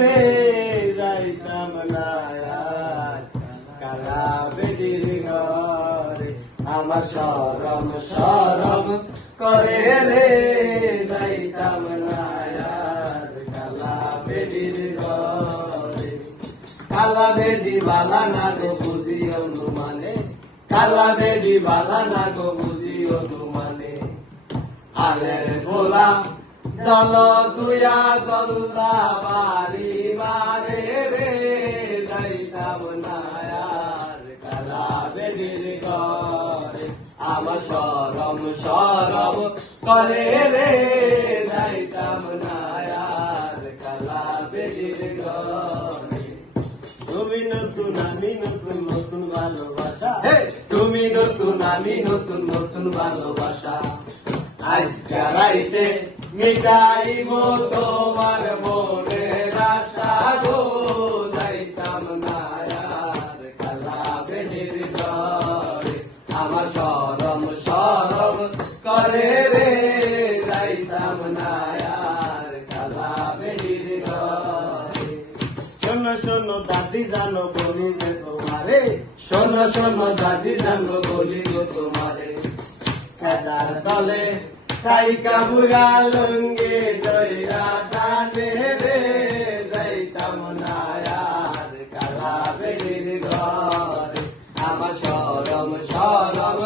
রে যাইতাম না আর কালা বেডির ঘরে আমার শরম শরম করে রে যাইতাম না আর কালা বেডির ঘরে কালা বেডি বালা না গো বুঝি অনুমানে কালা বেডি বালা না গো বুঝি অনুমানে আলের ভোলা জল তুয়া জলদা বাড়ি মারে রে যাইতাম না আর কালা বেডির ঘরে আমার শরম শরম করে রে যাইতাম না আর কালা বেডির ঘরে তুমি নতুন আমি নতুন নতুন ভালোবাসা তুমি নতুন আমি নতুন নতুন ভালোবাসা আজকে রাইতে মিটাইব তোমার মনের আশা গো যাইতাম না আর কালা বেডির ঘরে আমার শরম শরম করে রে যাইতাম না আর কালা বেডির ঘরে শোনো শোনো দাদি জানো বলি যে তোমারে শোনো শোনো দাদি জানো বলি গো তোমারে কাদার তলে কাইকা বুড়া লঙ্গে দইরা টানে রে যাইতাম না আর কালা বেডির ঘরে আমার শরম শরম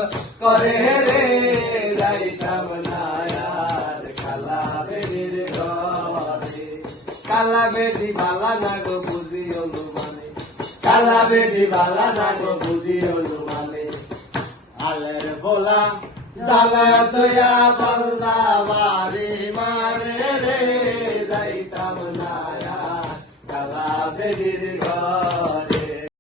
করে রে যাইতাম না আর কালা বেডির ঘরে কালা বেডি বালা না গো বুঝি অনুমানে কালা বেডি বালা না গো বুঝি অনুমানে আলের ভোলা জালা দয়া বলদা বাড়ি মারে রে যাইতাম না আর কালা বেডির ঘরে